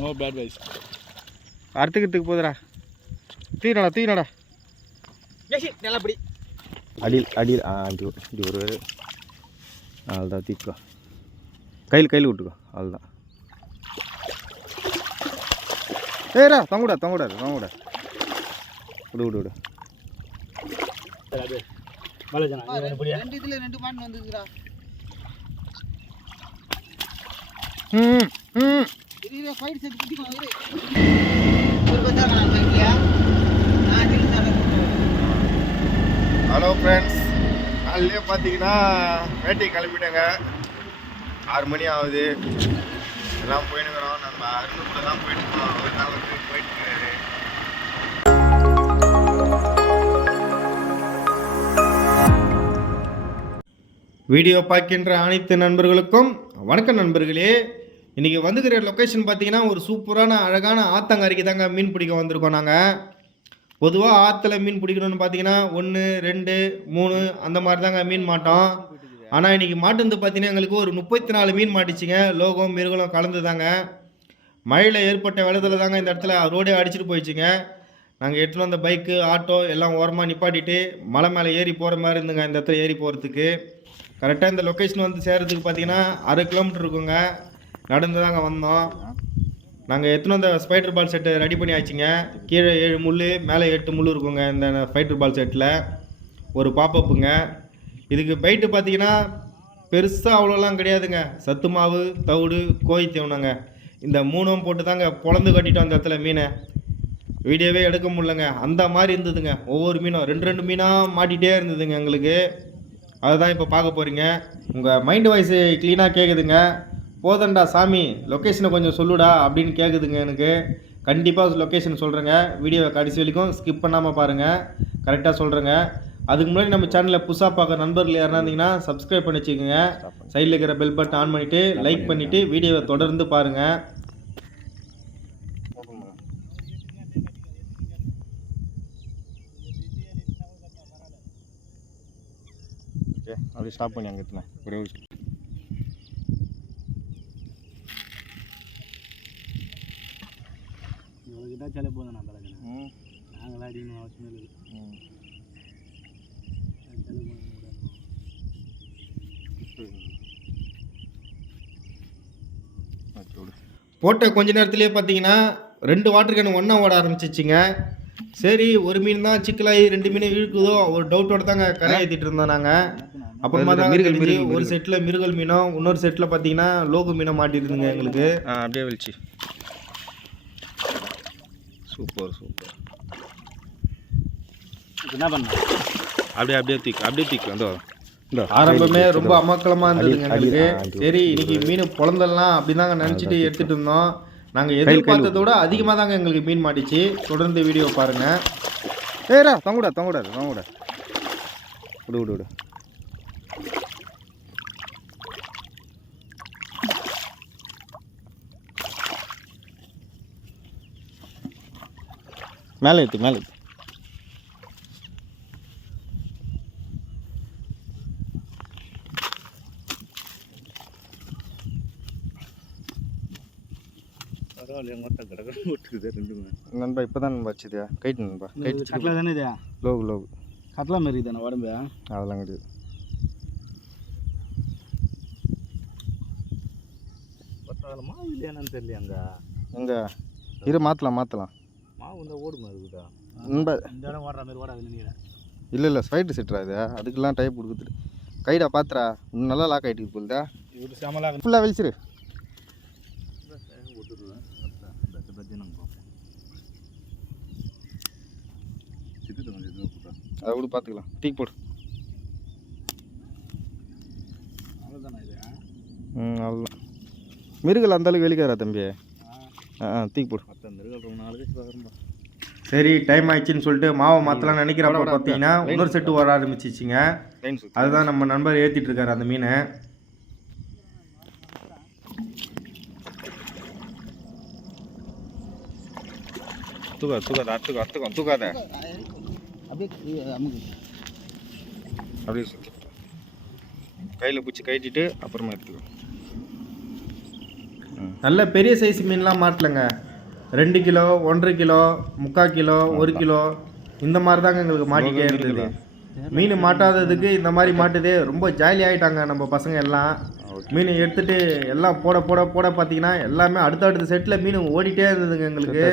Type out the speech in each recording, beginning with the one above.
No bad வைஸ். அறுத்துக்கிறதுக்கு போதுடா. தூக்கினடா நல்லா பிடி. அடியில் இப்படி ஒரு அவ்வளோதான் தூக்கிக்கோ. கையில் விட்டுக்கோ, அவ்வளோதான். ஏரா தொங்கக்கூடாது விடு. ரெண்டு மாட்டு வந்துருக்குறா. ஹலோ ஃப்ரெண்ட்ஸ், காலையிலே பார்த்தீங்கன்னா வேட்டைக்கு கிளம்பிட்டேங்க. 6 மணி ஆகுது. எல்லாம் போயிட்டுக்கிறோம். நம்ம அருணுக்குள்ள தான் போயிட்டுருக்கோம். அவர் தான் போயிட்டுருக்காரு. வீடியோ பார்க்கின்ற அனைத்து நண்பர்களுக்கும் வணக்கம் நண்பர்களே. இன்றைக்கி வந்துக்கிற லொக்கேஷன் பார்த்தீங்கன்னா ஒரு சூப்பரான அழகான ஆத்தங்கரைக்கு தாங்க மீன் பிடிக்க வந்திருக்கோம். நாங்கள் பொதுவாக ஆற்றுல மீன் பிடிக்கணும்னு பார்த்தீங்கன்னா 1, 2, 3 அந்த மாதிரி தாங்க மீன் மாட்டோம். ஆனால் இன்றைக்கி மாட்டுந்து பார்த்தீங்கன்னா எங்களுக்கு ஒரு 34 மீன் மாட்டிச்சிங்க. லோகம் மிருகலம் கலந்து தாங்க. மழையில் ஏற்பட்ட வெள்ளத்தில் தாங்க இந்த இடத்துல ரோடே அடிச்சுட்டு போயிடுச்சுங்க. நாங்கள் எடுத்துகிட்டு வந்த பைக்கு ஆட்டோ எல்லாம் ஓரமாக நிப்பாட்டிட்டு மலை மேலே ஏறி போகிற மாதிரி இருந்துங்க. இந்த இடத்துல ஏறி போகிறதுக்கு கரெக்டாக இந்த லொக்கேஷன் வந்து சேர்கிறதுக்கு பார்த்தீங்கன்னா 1/2 கிலோமீட்டர் இருக்குங்க. நடந்து தாங்க வந்தோம். நாங்கள் எடுத்துன்னு வந்த ஸ்பைடர் பால் செட்டு ரெடி பண்ணி ஆச்சுங்க. கீழே 7 முள், மேலே 8 முள் இருக்குங்க இந்த ஸ்பைடர் பால் செட்டில். ஒரு பாப்பப்புங்க. இதுக்கு பைட்டு பார்த்தீங்கன்னா பெருசாக அவ்வளோலாம் கிடையாதுங்க. சத்து மாவு, தவிடு, கோழி தேவனாங்க. இந்த 3ம் போட்டு தாங்க பொழந்து கட்டிட்டோம் அந்த இடத்துல மீனை. வீடியோவே எடுக்க முடியலங்க, அந்த மாதிரி இருந்ததுங்க. ஒவ்வொரு மீனும் 2 மீனாக மாட்டிகிட்டே இருந்ததுங்க எங்களுக்கு. அதை தான் இப்போ பார்க்க போகிறீங்க. உங்கள் மைண்டு வாய்ஸ் க்ளீனாக கேட்குதுங்க. போதண்டா சாமி, லொக்கேஷனை கொஞ்சம் சொல்லுடா அப்படின்னு கேட்குதுங்க எனக்கு. கண்டிப்பாக லொக்கேஷன் சொல்கிறேங்க. வீடியோவை கடைசி வரைக்கும் ஸ்கிப் பண்ணாமல் பாருங்கள். கரெக்டாக சொல்கிறேங்க. அதுக்கு முன்னாடி நம்ம சேனலில் புதுசாக பார்க்குற நண்பர்கள் யாருன்னா இருந்தீங்கன்னா சப்ஸ்கிரைப் பண்ணி வச்சுக்கோங்க. சைடில் இருக்கிற பெல் பட்டன் ஆன் பண்ணிவிட்டு லைக் பண்ணிவிட்டு வீடியோவை தொடர்ந்து பாருங்கள். ஓகே, அப்படியே ஸ்டாப் பண்ணி அங்கே எடுத்துனேன். ஒரே ஒரு கிட்டாச்சாலே போதும். நான் பழகிறேன். நாங்களாம் அடிக்கணும் அவசியம் இல்லை. போட்ட கொஞ்ச நேரத்துலேயே பார்த்தீங்கன்னா 2 வாட்டர் கேன் ஒன்றா ஓட ஆரம்பிச்சிச்சிங்க. சரி, ஒரு மீன் தான் சிக்கலாகி 2 மீன் இழுக்குதோ ஒரு டவுட்டோட தாங்க கரை ஏற்றிட்டு இருந்தோம் நாங்கள். அப்புறமா தான் ஒரு செட்டில் மிருகல் மீனும் இன்னொரு செட்டில் பார்த்தீங்கன்னா லோகு மீனும் மாட்டிருந்துங்க எங்களுக்கு. அப்படியே வெளிச்சு சூப்பர். என்ன பண்ண அப்படியே தூக்கி வந்தோ. ஆரம்பமே ரொம்ப அமக்கலமாக இருந்ததுங்க எங்களுக்கு. சரி, இன்னைக்கு மீன் பொழந்தலாம் அப்படி தாங்க நினச்சிட்டு எடுத்துகிட்டு இருந்தோம். நாங்கள் எதிர்பார்த்ததை விட அதிகமாக தாங்க எங்களுக்கு மீன் மாட்டிச்சு. தொடர்ந்து வீடியோ பாருங்கள். ஏரா தொங்கக்கூடாது. விடு. மேலே ஏற்று. நண்பா இப்போ தான் நண்பா வச்சுதியா? கைட்டு நண்பா, கைட்டு கட்லா தானே இது? லோகு கட்லா மாரி தானே உடம்பு? அதெல்லாம் கிடையாது. மாவு இல்லையானு தெரியல. எங்கே இரு, மாற்றலாம் மாவு இந்த ஓடுமா இருக்குதா நண்பா? இந்த இடம் ஓடுற மாதிரி ஓடாது நினைக்கிறேன். இல்லை ஸ்பைட்டு செட்டுறா இது. அதுக்கெல்லாம் டைப் கொடுக்குது. கைடா பாத்துறா, இன்னும் நல்லா லாக் ஆகிட்டு போகுதா? இது செமலாக ஃபுல்லாக வெளிச்சிரு. அதை விட பார்த்துக்கலாம். டீக் போடு. அவ்வளோதானே இது? அவ்வளோதான். மிருகல் அந்தளவுக்கு வெளிக்காரா தம்பி? தூக்கி போடு. மிருகல் ரொம்ப நாளைக்கு பார்க்குறோம்பா. சரி, டைம் ஆயிடுச்சுன்னு சொல்லிட்டு மாவை மாற்றலாம் நினைக்கிறப்ப பார்த்தீங்கன்னா இன்னொரு செட்டு வர ஆரம்பிச்சிச்சிங்க. அதுதான் நம்ம நண்பர் ஏற்றிட்டு இருக்காரு அந்த மீனை. தூக்காத அப்படியே கையில் பிடிச்சி கட்டிட்டு அப்புறமா எடுத்துக்கோ. நல்ல பெரிய சைஸ் மீன்லாம் மாட்டலைங்க. 2 கிலோ, 1.5 கிலோ, 3/4 கிலோ, 1 கிலோ இந்த மாதிரி தாங்க எங்களுக்கு மாட்டிகிட்டே இருந்தது. மீன் மாட்டாததுக்கு இந்த மாதிரி மாட்டுது. ரொம்ப ஜாலி ஆகிட்டாங்க நம்ம பசங்க எல்லாம். மீன் எடுத்துகிட்டு எல்லாம் போட போட போட பார்த்தீங்கன்னா எல்லாமே அடுத்தடுத்த செட்டில் மீன் ஓடிட்டே இருந்ததுங்க எங்களுக்கு.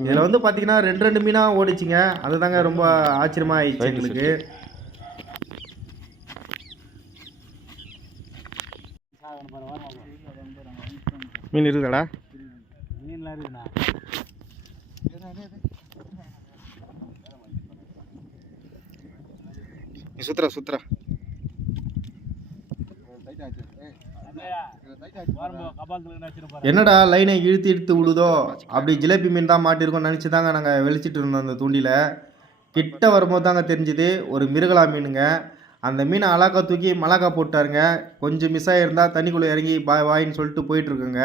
இதில் வந்து பார்த்தீங்கன்னா 2 மீனாக ஓடிச்சிங்க. அதுதாங்க ரொம்ப ஆச்சரியமாக ஆயிடுச்சு எங்களுக்கு. மீன் இருக்குதாடா? மீன்லாம் இருக்குண்ணா. நீ சுத்துறா. என்னடா லைனை இழுத்து விடுதோ, அப்படி ஜிலேபி மீன் தான் மாட்டிருக்கோம்னு நினச்சி தாங்க நாங்கள் வெளிச்சிட்டு இருந்தோம் அந்த தூண்டியில். கிட்ட வரும்போது தாங்க தெரிஞ்சுது ஒரு மிருகலா மீனுங்க. அந்த மீனை அழகா தூக்கி மலாக்கா போட்டாருங்க. கொஞ்சம் மிஸ் ஆகிருந்தா தண்ணிக்குள்ளே இறங்கி வாயின்னு சொல்லிட்டு போயிட்டுருக்குங்க.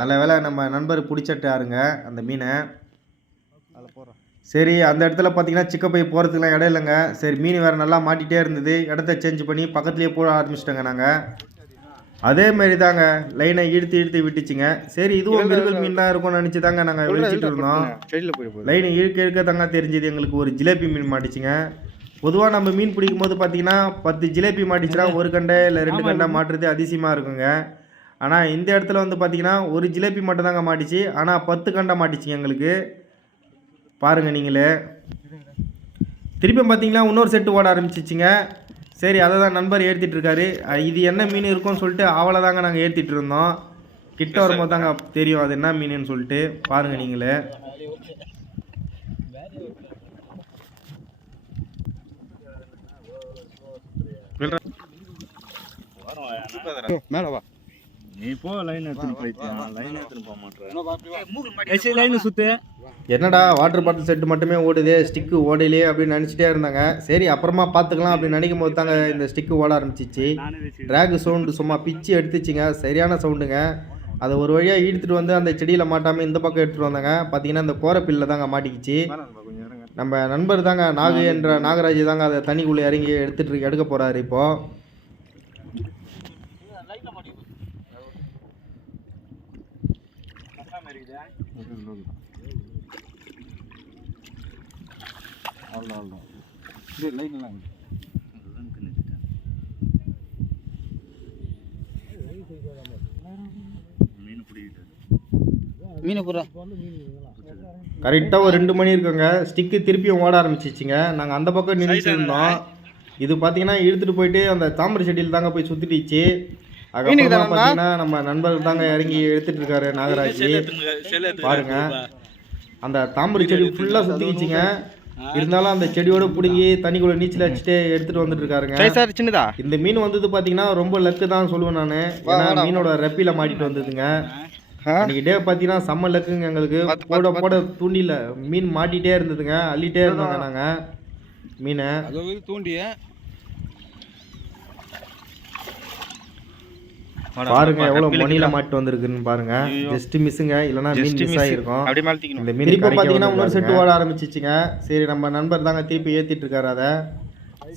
நல்ல வேலை நம்ம நண்பர் பிடிச்சிட்டாருங்க அந்த மீனை. சரி, அந்த இடத்துல பார்த்தீங்கன்னா சிக்கப்பை போகிறதுக்குலாம் இடம் இல்லைங்க. சரி, மீன் வேறு நல்லா மாட்டிகிட்டே இருந்தது. இடத்த சேஞ்ச் பண்ணி பக்கத்துலேயே போட ஆரம்பிச்சிட்டோங்க நாங்கள். அதேமாரி தாங்க லைனை இழுத்து விட்டுச்சுங்க. சரி, இதுவும் மிருகல் மீன் தான் இருக்கும்னு நினச்சி தாங்க நாங்கள் வெளிச்சிட்டு இருந்தோம். லைனை இழுக்க தாங்க தெரிஞ்சுது எங்களுக்கு ஒரு ஜிலேபி மீன் மாட்டிச்சுங்க. பொதுவாக நம்ம மீன் பிடிக்கும் போது பார்த்தீங்கன்னா 10 ஜிலேபி மாட்டிச்சுன்னா ஒரு கண்டை இல்லை 2 கண்டை மாட்டுறது அதிசயமாக இருக்குங்க. ஆனால் இந்த இடத்துல வந்து பார்த்தீங்கன்னா ஒரு ஜிலேபி மட்டும் தாங்க மாட்டிச்சு. ஆனால் 10 கண்டை மாட்டிச்சுங்க எங்களுக்கு. பாருங்கள் நீங்களே. திருப்பி பார்த்தீங்கன்னா இன்னொரு செட்டு ஓட ஆரம்பிச்சிச்சுங்க. சரி, அதை தான் நண்பர் ஏற்றிட்டு இருக்காரு. இது என்ன மீன் இருக்கும்னு சொல்லிட்டு அவளை தாங்க நாங்கள் ஏற்றிட்டு இருந்தோம். கிட்ட வரும்போது தாங்க தெரியும் அது என்ன மீனுன்னு சொல்லிட்டு. பாருங்கள் நீங்களே. மேலே வா. நீ போ, லைன் எடுத்துன்னு போக மாட்டேன். லைன் சுத்து. என்னடா வாட்டர் பாட்டில் செட்டு மட்டுமே ஓடுது, ஸ்டிக்கு ஓடலையே அப்படின்னு நினச்சிட்டே இருந்தாங்க. சரி, அப்புறமா பார்த்துக்கலாம் அப்படின்னு நினைக்கும் போது தாங்க இந்த ஸ்டிக்கு ஓட ஆரம்பிச்சிச்சு. ட்ராகு சவுண்டு சும்மா பிச்சு எடுத்துச்சிங்க. சரியான சவுண்டுங்க. அதை ஒரு வழியாக இழுத்துட்டு வந்து அந்த செடியில் மாட்டாமல் இந்த பக்கம் எடுத்துகிட்டு வந்தாங்க. பார்த்தீங்கன்னா இந்த கோரப்பில்ல தாங்க மாட்டிக்கிச்சு. நம்ம நண்பர் தாங்க நாகு என்ற நாகராஜ் தாங்க அதை தண்ணிக்குள்ளே இறங்கி எடுக்க போகிறாரு இப்போது. கரெக்டாக ஒரு 2 மணி இருக்குங்க. ஸ்டிக்கு திருப்பியும் ஓட ஆரம்பிச்சிச்சுங்க. நாங்கள் அந்த பக்கம் நின்றுட்டு இருந்தோம். இது பார்த்தீங்கன்னா இழுத்துட்டு போயிட்டு அந்த தாமரை செடியில் தாங்க போய் சுற்றிடுச்சு. அதுக்கப்புறம் பார்த்தீங்கன்னா நம்ம நண்பர் தாங்க இறங்கி எடுத்துட்டு இருக்காரு நாகராஜ். பாருங்க, அந்த தாமரை செடி ஃபுல்லாக சுற்றிக்கிச்சிங்க. இருந்தாலும் அந்த செடியோட பிடுங்கி தண்ணிக்குள்ள நீச்சல் அடிச்சுட்டு எடுத்துட்டு வந்துட்டு இருக்காருங்க. சின்னதா இந்த மீன் வந்தது பார்த்தீங்கன்னா ரொம்ப லக்கு தான் சொல்லுவேன் நான். ஏன்னா மீனோட ரெப்பில மாட்டிட்டு வந்ததுங்க. அன்றைக்கி டே பார்த்தீங்கன்னா செம்ம லக்குங்க எங்களுக்கு. போட தூண்டியில் மீன் மாட்டிகிட்டே இருந்ததுங்க. அள்ளிட்டே இருந்தாங்க நாங்கள் மீனை. தூண்டிய பாருங்க எவ்வளவு மணியில மாட்டு வந்திருக்குன்னு பாருங்க. ஜஸ்ட் மிஸ்ஸுங்க, இல்லைன்னா மீன் மிஸ் ஆகிருக்கும். இந்த மீன் இப்போ பார்த்தீங்கன்னா இன்னொரு செட்டு ஓட ஆரம்பிச்சிச்சுங்க. சரி, நம்ம நண்பர் தாங்க திருப்பி ஏற்றிட்டு இருக்காரு அதை.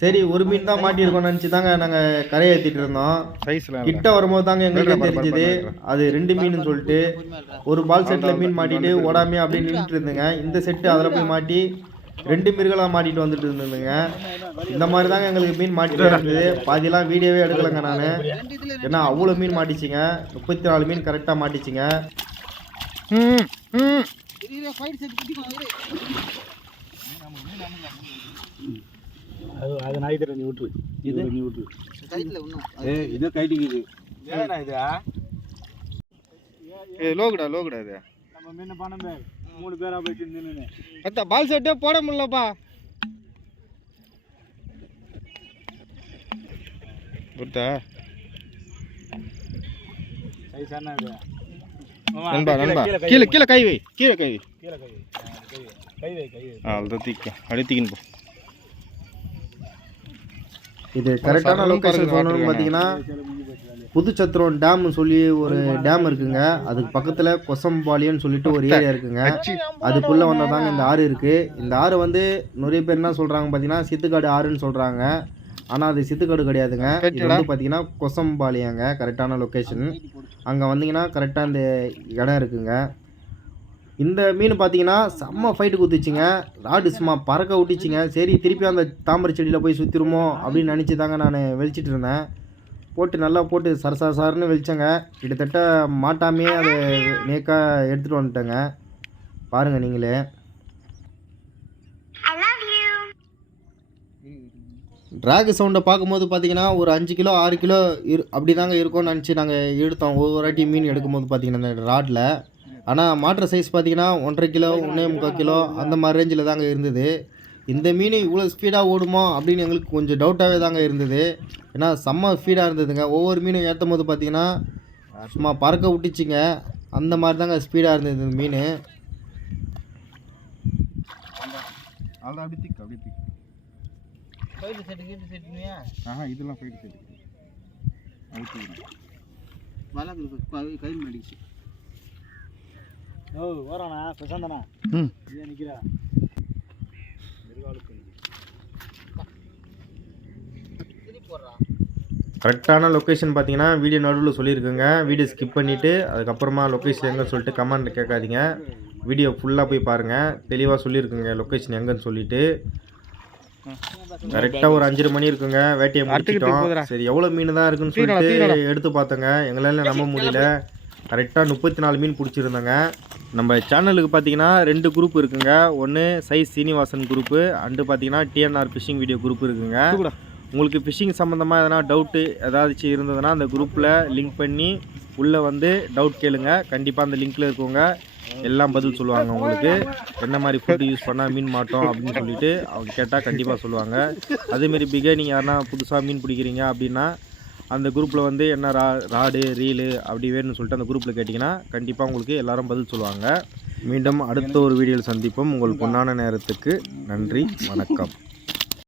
சரி, ஒரு மீன் தான் மாட்டியிருக்கோம்னு நினச்சி தாங்க நாங்கள் கரையை ஏற்றிட்டு இருந்தோம். கிட்ட வரும்போது தாங்க எங்களுக்கு தெரிஞ்சுது அது 2 மீன் சொல்லிட்டு. ஒரு பால் செட்டில் மீன் மாட்டிட்டு ஓடாமே அப்படியே நின்றுட்டு இருந்துங்க. இந்த செட்டு அதில் போய் மாட்டி 2 மீன்களாக மாட்டிட்டு வந்துட்டு இருந்ததுங்க. இந்த மாதிரி தாங்க எங்களுக்கு மீன் மாட்டிட்டு இருந்தது. பாதியெல்லாம் வீடியோவே எடுக்கலைங்க நான். ஏன்னா அவ்வளோ மீன் மாட்டிச்சிங்க. 34 மீன் கரெக்டாக மாட்டிச்சிங்க. அது நாய்க்கிற நீ விட்டுரு. இது நீ விட்டுரு. இது கைட்டிக்குது. லோகுடா இது. நம்ம மீன் பணம் பேர் 3 பேரா போயிட்டு நின்று அத்தா பால் செட்டே போட முடியலப்பா. குட்டா சைஸான இது. நண்பா கீழே கை வை. கீழே கை வை. அவ்வளோ தீக்க அடித்திக்கின்னு போ. இது கரெக்டான லொக்கேஷன் சொல்லணும்னு பார்த்தீங்கன்னா புதுச்சத்திரம் டேம்னு சொல்லி ஒரு டேம் இருக்குங்க. அதுக்கு பக்கத்தில் கொசம்பாலியன்னு சொல்லிட்டு ஒரு ஏரியா இருக்குங்க. அதுக்குள்ளே வந்தால் தாங்க இந்த ஆறு இருக்குது. இந்த ஆறு வந்து நிறைய பேர் என்ன சொல்கிறாங்க பார்த்தீங்கன்னா சித்துக்காடு ஆறுன்னு சொல்கிறாங்க. ஆனால் அது சித்துக்காடு கிடையாதுங்க. இது வந்து பார்த்தீங்கன்னா கொசம்பாளையங்க கரெக்டான லொக்கேஷன். அங்கே வந்தீங்கன்னா கரெக்டாக இந்த இடம் இருக்குங்க. இந்த மீன் பார்த்தீங்கன்னா செம்ம ஃபைட்டு குத்துச்சுங்க. ராடு சும்மா பறக்க விட்டுச்சிங்க. சரி திருப்பி அந்த தாமரை செடியில் போய் சுற்றிடுமோ அப்படின்னு நினச்சி தாங்க நான் வெளிச்சிட்டு இருந்தேன். போட்டு நல்லா போட்டு சரன்னு வெளிச்சங்க. கிட்டத்தட்ட மாட்டாமையே அதை நேக்காக எடுத்துகிட்டு வந்துட்டேங்க. பாருங்கள் நீங்களே. ட்ராகு சவுண்டை பார்க்கும்போது பார்த்தீங்கன்னா ஒரு 5 கிலோ 6 கிலோ அப்படி தாங்க இருக்கும்னு நினச்சி நாங்கள் எடுத்தோம். ஒவ்வொரு வாட்டி மீன் எடுக்கும்போது பார்த்தீங்கன்னா இந்த ராட்டில். ஆனால் மாட்டுற சைஸ் பார்த்தீங்கன்னா 1.5 கிலோ 1.25 கிலோ அந்த மாதிரி ரேஞ்சில் தாங்க இருந்தது. இந்த மீன் இவ்வளோ ஸ்பீடாக ஓடுமோ அப்படின்னு எங்களுக்கு கொஞ்சம் டவுட்டாகவே தாங்க இருந்தது. ஏன்னா செம்ம ஸ்பீடாக இருந்ததுங்க. ஒவ்வொரு மீனும் ஏற்றும் போது பார்த்தீங்கன்னா சும்மா பறக்க விட்டுச்சிங்க. அந்த மாதிரி தாங்க ஸ்பீடாக இருந்தது இந்த மீன். இதெல்லாம் ஃபைட் செட் கையில் மாட்டிச்சு. ஓரானா பிரசாந்தனா நிற்கிறா கரெக்டான லொக்கேஷன் பார்த்தீங்கன்னா வீடியோ நடுவில் சொல்லியிருக்குங்க. வீடியோ ஸ்கிப் பண்ணிவிட்டு அதுக்கப்புறமா லொக்கேஷன் எங்கன்னு சொல்லிட்டு கமெண்ட் கேட்காதீங்க. வீடியோ ஃபுல்லாக போய் பாருங்கள். தெளிவாக சொல்லியிருக்குங்க லொக்கேஷன் எங்கன்னு சொல்லிட்டு. கரெக்டாக ஒரு 5:30 மணி இருக்குங்க. வேட்டையை முடிச்சிட்டோம். சரி எவ்வளோ மீன் தான் இருக்குன்னு சொல்லிட்டு எடுத்து பார்த்தோங்க. எங்களால் நம்ப முடியல. கரெக்டாக 34 மீன் பிடிச்சிருந்தாங்க. நம்ம சேனலுக்கு பார்த்தீங்கன்னா 2 குரூப் இருக்குங்க. ஒன்று சைஸ் சீனிவாசன் குரூப்பு, அண்டு பார்த்தீங்கன்னா டிஎன்ஆர் ஃபிஷிங் வீடியோ குரூப் இருக்குங்க. உங்களுக்கு ஃபிஷிங் சம்மந்தமாக எதனா டவுட்டு ஏதாச்சும் இருந்ததுன்னா அந்த குரூப்பில் லிங்க் பண்ணி உள்ளே வந்து டவுட் கேளுங்க. கண்டிப்பாக அந்த லிங்க்கில் இருக்கவங்க எல்லாம் பதில் சொல்லுவாங்க. உங்களுக்கு என்ன மாதிரி ஃபுட்டு யூஸ் பண்ணால் மீன் மாட்டோம் அப்படின்னு சொல்லிட்டு அவங்க கேட்டால் கண்டிப்பாக சொல்லுவாங்க. அதேமாரி பிகேனிங் யாருன்னா புதுசாக மீன் பிடிக்கிறீங்க அப்படின்னா அந்த குரூப்பில் வந்து என்ன ராடு ரீலு அப்படி வேணும்னு சொல்லிட்டு அந்த குரூப்பில் கேட்டிங்கன்னா கண்டிப்பாக உங்களுக்கு எல்லாரும் பதில் சொல்லுவாங்க. மீண்டும் அடுத்த ஒரு வீடியோவில் சந்திப்போம். உங்கள் பொன்னான நேரத்துக்கு நன்றி, வணக்கம்.